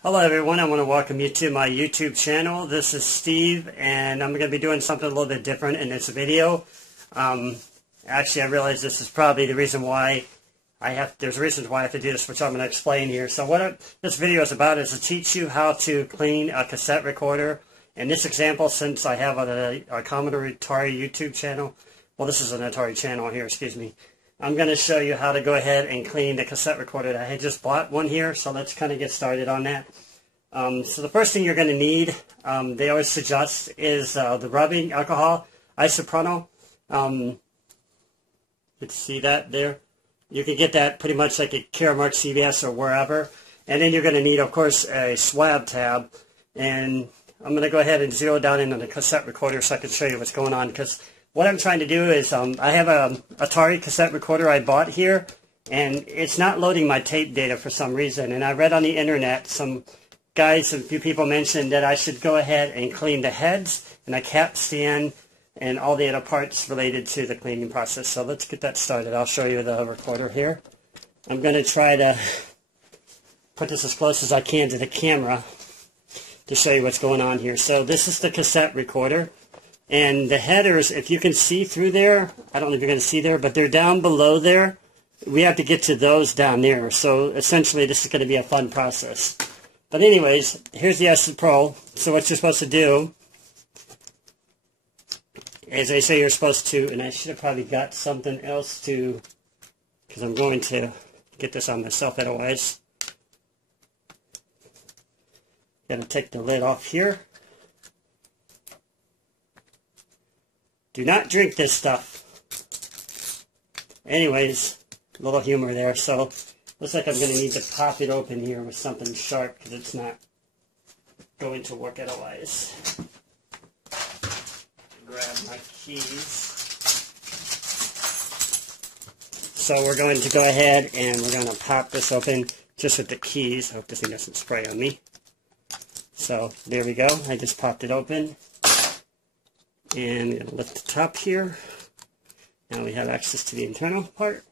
Hello everyone, I want to welcome you to my YouTube channel. This is Steve and I'm going to be doing something a little bit different in this video. Actually I realize this is probably the reason why there's reasons why I have to do this, which I'm going to explain here. So what this video is about is to teach you how to clean a cassette recorder. In this example, since I have a Commodore Atari YouTube channel, well this is an Atari channel here, excuse me. I'm going to show you how to go ahead and clean the cassette recorder. I had just bought one here, so let's kind of get started on that. So the first thing you're going to need, they always suggest, is the rubbing alcohol, isopropanol. You can see that there. You can get that pretty much like at Caremark, CVS, or wherever. And then you're going to need, of course, a swab tab. And I'm going to go ahead and zero down into the cassette recorder so I can show you what's going on, because what I'm trying to do is, I have a Atari cassette recorder I bought here, and it's not loading my tape data for some reason. And I read on the internet, some guys, a few people mentioned that I should go ahead and clean the heads and the capstan and all the other parts related to the cleaning process. So let's get that started. I'll show you the recorder here. I'm going to try to put this as close as I can to the camera to show you what's going on here. So this is the cassette recorder. And the headers, if you can see through there, I don't know if you're going to see there, but they're down below there. We have to get to those down there. So essentially this is going to be a fun process. But anyways, here's the Pro. So what you're supposed to do, as I say you're supposed to, and I should have probably got something else to, because I'm going to get this on myself otherwise. Got to take the lid off here. Do not drink this stuff. Anyways, a little humor there. So, looks like I'm going to need to pop it open here with something sharp because it's not going to work otherwise. Grab my keys. So we're going to go ahead and we're going to pop this open just with the keys. I hope this thing doesn't spray on me. So, there we go. I just popped it open. And I'm going to lift the top here. Now we have access to the internal part.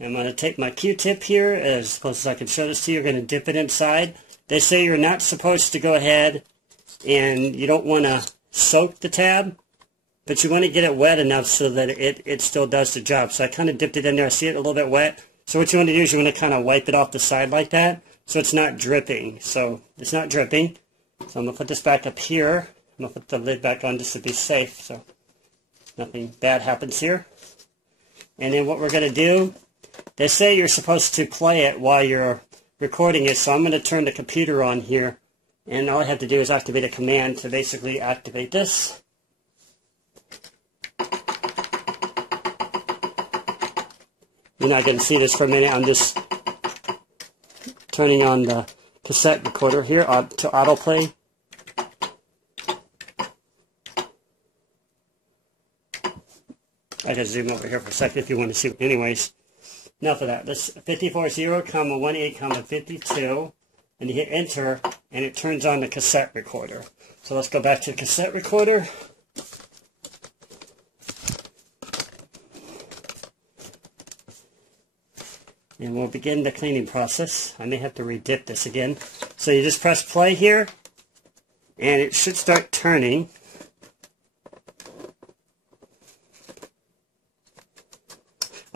I'm going to take my Q-tip here, as close as I can show this to you. You're going to dip it inside. They say you're not supposed to go ahead and you don't want to soak the tab, but you want to get it wet enough so that it still does the job. So I kind of dipped it in there. I see it a little bit wet. So what you want to do is you want to kind of wipe it off the side like that so it's not dripping. So it's not dripping. So I'm going to put this back up here. I'm going to put the lid back on just to be safe so nothing bad happens here. And then what we're going to do, they say you're supposed to play it while you're recording it, so I'm going to turn the computer on here. And all I have to do is activate a command to basically activate this. You're not going to see this for a minute. I'm just turning on the cassette recorder here to autoplay. I gotta zoom over here for a second if you want to see. Anyways, enough of that. This 540,18,52, and you hit enter, and it turns on the cassette recorder. So let's go back to the cassette recorder. And we'll begin the cleaning process. I may have to re-dip this again. So you just press play here, and it should start turning.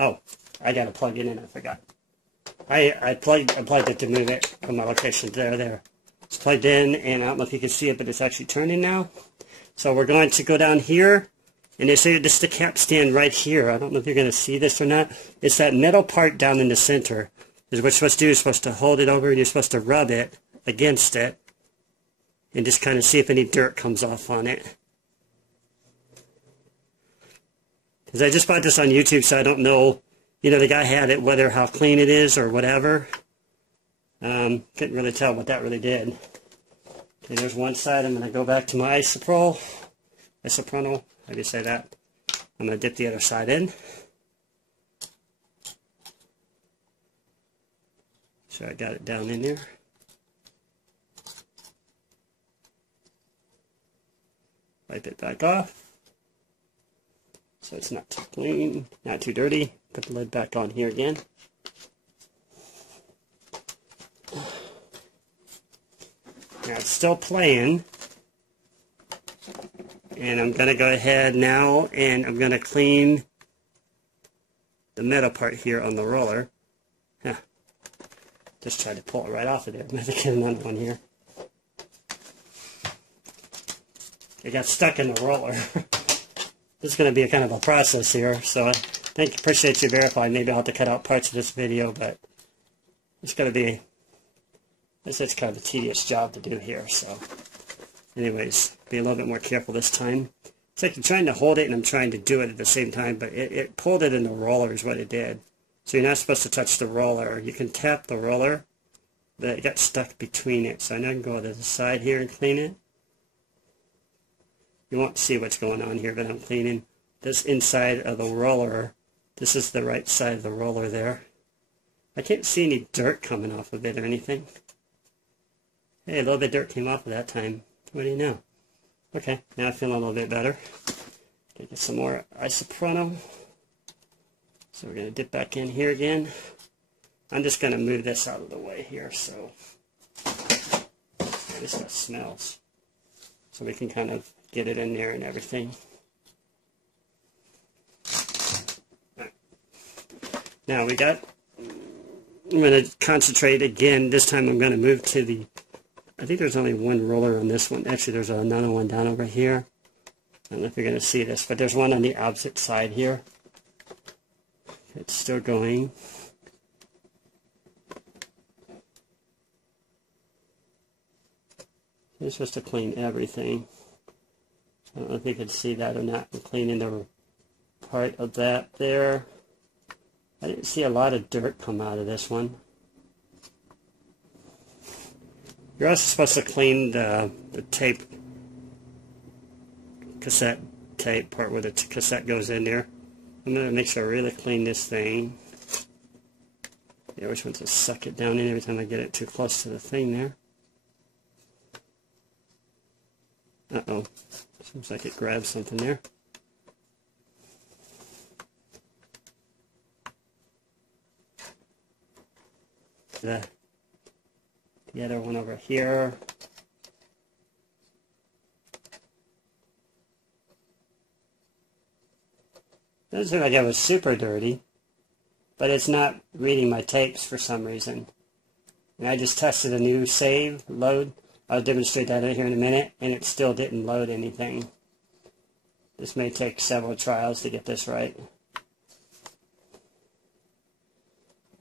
Oh, I got to plug it in, I forgot. I plugged it to move it from my location there. It's plugged in, and I don't know if you can see it, but it's actually turning now. So we're going to go down here, and they say this is the capstan right here. I don't know if you're going to see this or not. It's that metal part down in the center. Is what you're supposed to do. You're supposed to hold it over, and you're supposed to rub it against it, and just kind of see if any dirt comes off on it. Because I just bought this on YouTube, so I don't know, you know, the guy had it, whether how clean it is or whatever. Couldn't really tell what that really did. Okay, there's one side. I'm going to go back to my isopropanol. How do you say that? I'm going to dip the other side in. So I got it down in there. Wipe it back off. So it's not too clean, not too dirty. Put the lid back on here again. Now it's still playing. And I'm going to go ahead now and I'm going to clean the metal part here on the roller. Huh. Just tried to pull it right off of there. I'm going to get another one here. It got stuck in the roller. This is going to be a kind of a process here, so I appreciate you verifying. Maybe I'll have to cut out parts of this video, but it's going to be, it's kind of a tedious job to do here, so anyways, be a little bit more careful this time. It's like I'm trying to hold it and I'm trying to do it at the same time, but it pulled it in the roller is what it did. So you're not supposed to touch the roller. You can tap the roller, but it got stuck between it. So I know I can go to the side here and clean it. You won't see what's going on here, but I'm cleaning this inside of the roller. This is the right side of the roller there. I can't see any dirt coming off of it or anything. Hey, a little bit of dirt came off of that time. What do you know? Okay, now I feel a little bit better. Get some more isoprano. So we're going to dip back in here again. I'm just going to move this out of the way here, so this stuff smells. So we can kind of get it in there and everything. Right. Now I'm going to concentrate again. This time I'm going to move to the, I think there's only one roller on this one. Actually, there's another one down over here. I don't know if you're going to see this, but there's one on the opposite side here. It's still going. It's supposed to clean everything. I don't know if you can see that or not. I'm cleaning the part of that there. I didn't see a lot of dirt come out of this one. You're also supposed to clean the tape, cassette tape part where the cassette goes in there. I'm going to make sure I really clean this thing. You always want to suck it down in every time I get it too close to the thing there. Uh-oh. Seems like it grabbed something there. The other one over here. Doesn't look like it was super dirty, but it's not reading my tapes for some reason. And I just tested a new save load. I'll demonstrate that here in a minute, and it still didn't load anything. This may take several trials to get this right.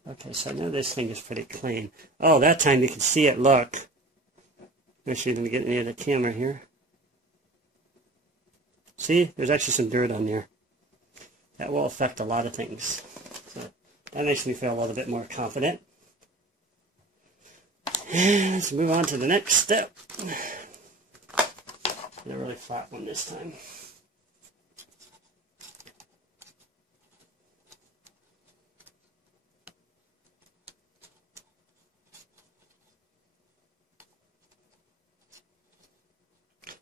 Okay, so I know this thing is pretty clean. Oh, that time you can see it, look. Make sure you didn't get near the camera here. See, there's actually some dirt on there. That will affect a lot of things. So that makes me feel a little bit more confident. And let's move on to the next step. Get a really flat one this time.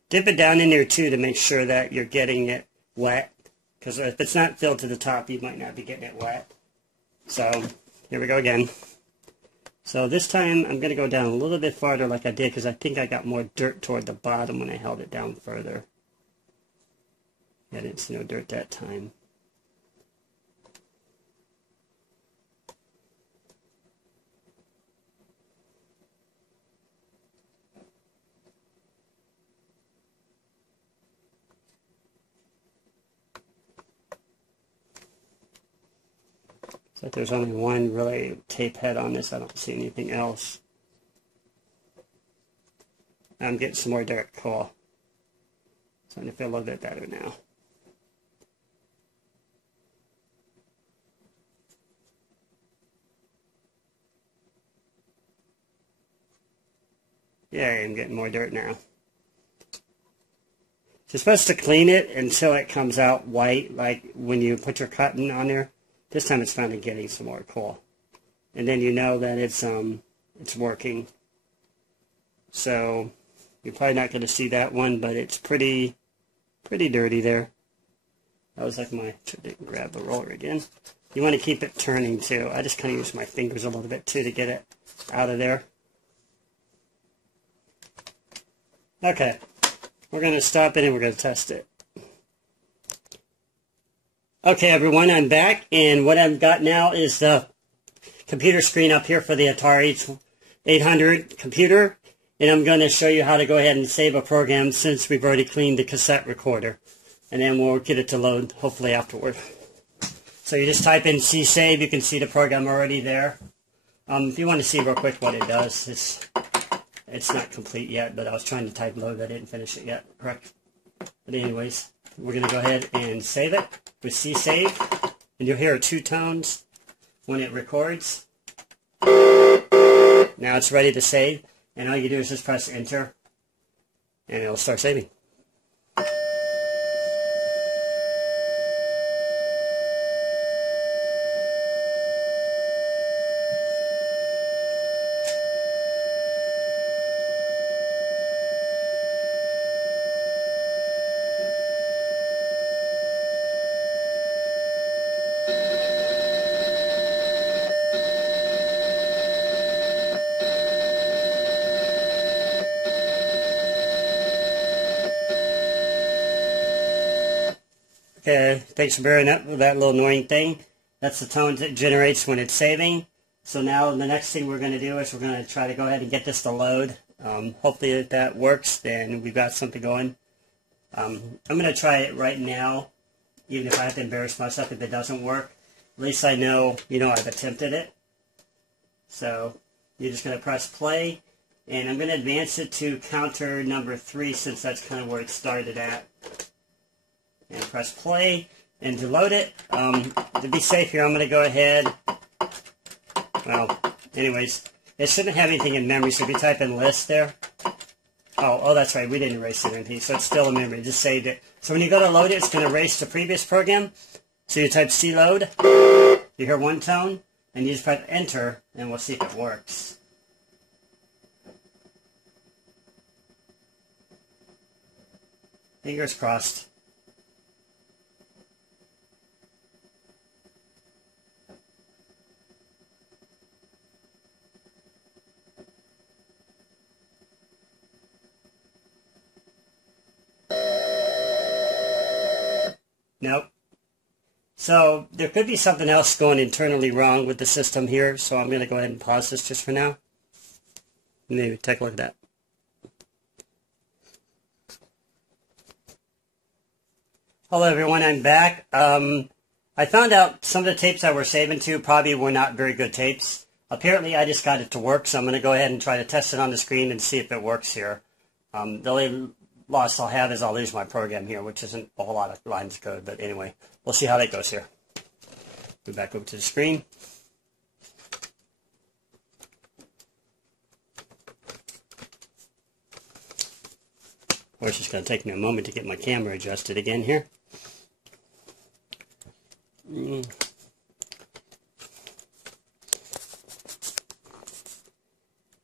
Dip it down in there too to make sure that you're getting it wet. Because if it's not filled to the top, you might not be getting it wet. So, here we go again. So this time, I'm going to go down a little bit farther like I did, because I think I got more dirt toward the bottom when I held it down further. I didn't see no dirt that time. So there's only one really tape head on this. I don't see anything else. I'm getting some more dirt. Cool. Starting to feel a little bit better now. Yeah, I'm getting more dirt now. You're supposed to clean it until it comes out white, like when you put your cotton on there. This time it's finally getting some more cool. And then you know that it's working. So you're probably not going to see that one, but it's pretty dirty there. That was like I didn't grab the roller again. You want to keep it turning too. I just kind of use my fingers a little bit too to get it out of there. Okay, we're going to stop it and we're going to test it. Okay, everyone, I'm back, and what I've got now is the computer screen up here for the Atari 800 computer, and I'm going to show you how to go ahead and save a program since we've already cleaned the cassette recorder, and then we'll get it to load hopefully afterward. So you just type in C save, you can see the program already there. If you want to see real quick what it does, it's not complete yet, but I was trying to type load, I didn't finish it yet, correct? But anyways, we're going to go ahead and save it with C save, and you'll hear 2 tones when it records. Now it's ready to save, and all you do is just press enter, and it'll start saving. Okay, thanks for bearing up with that little annoying thing. That's the tones it generates when it's saving. So now the next thing we're going to do is we're going to try to go ahead and get this to load. Hopefully if that works, then we've got something going. I'm going to try it right now, even if I have to embarrass myself if it doesn't work. At least I know, I've attempted it. So you're just going to press play, and I'm going to advance it to counter number 3 since that's kind of where it started at. And press play, and to load it, to be safe here, I'm going to go ahead, well, anyways, it shouldn't have anything in memory, so if you type in list there, oh, that's right, we didn't erase it or anything, so it's still in memory, just saved it. So when you go to load it, it's going to erase the previous program, so you type C load, you hear 1 tone, and you just press enter, and we'll see if it works. Fingers crossed. Nope. So there could be something else going internally wrong with the system here, so I'm going to go ahead and pause this just for now. Maybe take a look at that. Hello everyone, I'm back. I found out some of the tapes I were saving to probably were not very good tapes. Apparently I just got it to work, so I'm going to go ahead and try to test it on the screen and see if it works here. The only loss I'll have is I'll lose my program here, which isn't a whole lot of lines of code, but anyway, we'll see how that goes here. Go back over to the screen. Or it's just going to take me a moment to get my camera adjusted again here. Yeah,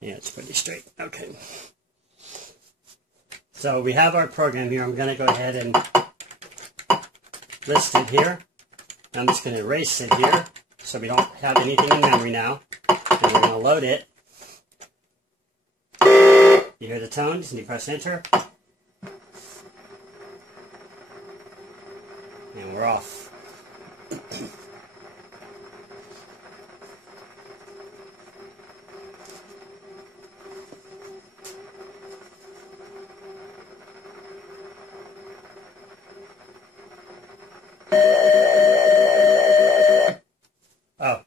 it's pretty straight. Okay. So we have our program here. I'm going to go ahead and list it here. I'm just going to erase it here so we don't have anything in memory now. And we're going to load it. You hear the tones and you press enter. And we're off. Oh.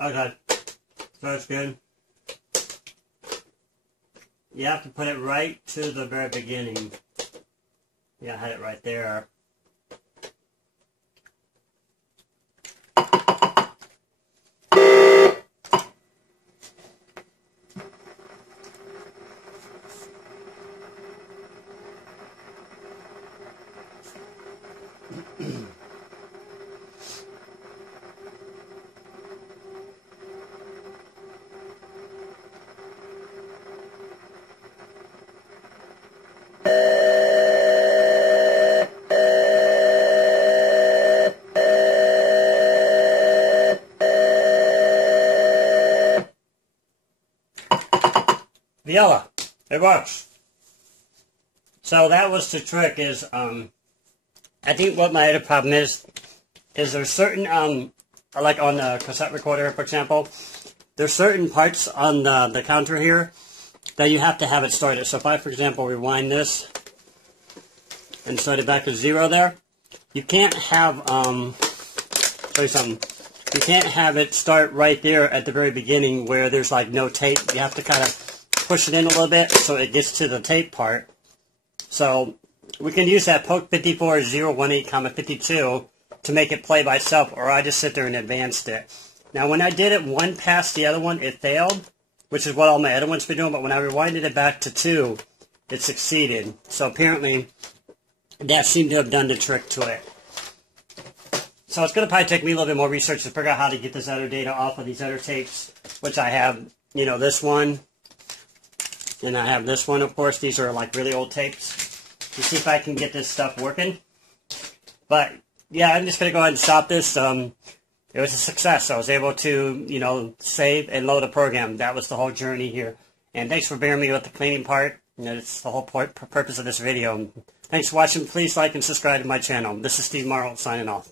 Okay. So that's good. You have to put it right to the very beginning. Yeah, I had it right there. Viola, it works. So that was the trick. Is I think what my other problem is there's certain like on the cassette recorder, for example, there's certain parts on the counter here that you have to have it started. So if I, for example, rewind this and start it back to 0 there, you can't have show you something. You can't have it start right there at the very beginning where there's like no tape. You have to kind of push it in a little bit so it gets to the tape part. So we can use that poke 54018, 52 to make it play by itself, or I just sit there and advanced it. Now when I did it one past the other one, it failed, which is what all my other ones been doing, but when I rewinded it back to 2, it succeeded. So apparently that seemed to have done the trick to it. So it's going to probably take me a little bit more research to figure out how to get this other data off of these other tapes, which I have, you know, this one, and I have this one, of course. These are like really old tapes, to see if I can get this stuff working. But yeah, I'm just going to go ahead and stop this. It was a success. I was able to, you know, save and load a program. That was the whole journey here. And thanks for bearing me with the cleaning part. You know, it's the whole purpose of this video. Thanks for watching. Please like and subscribe to my channel. This is Steve Marl signing off.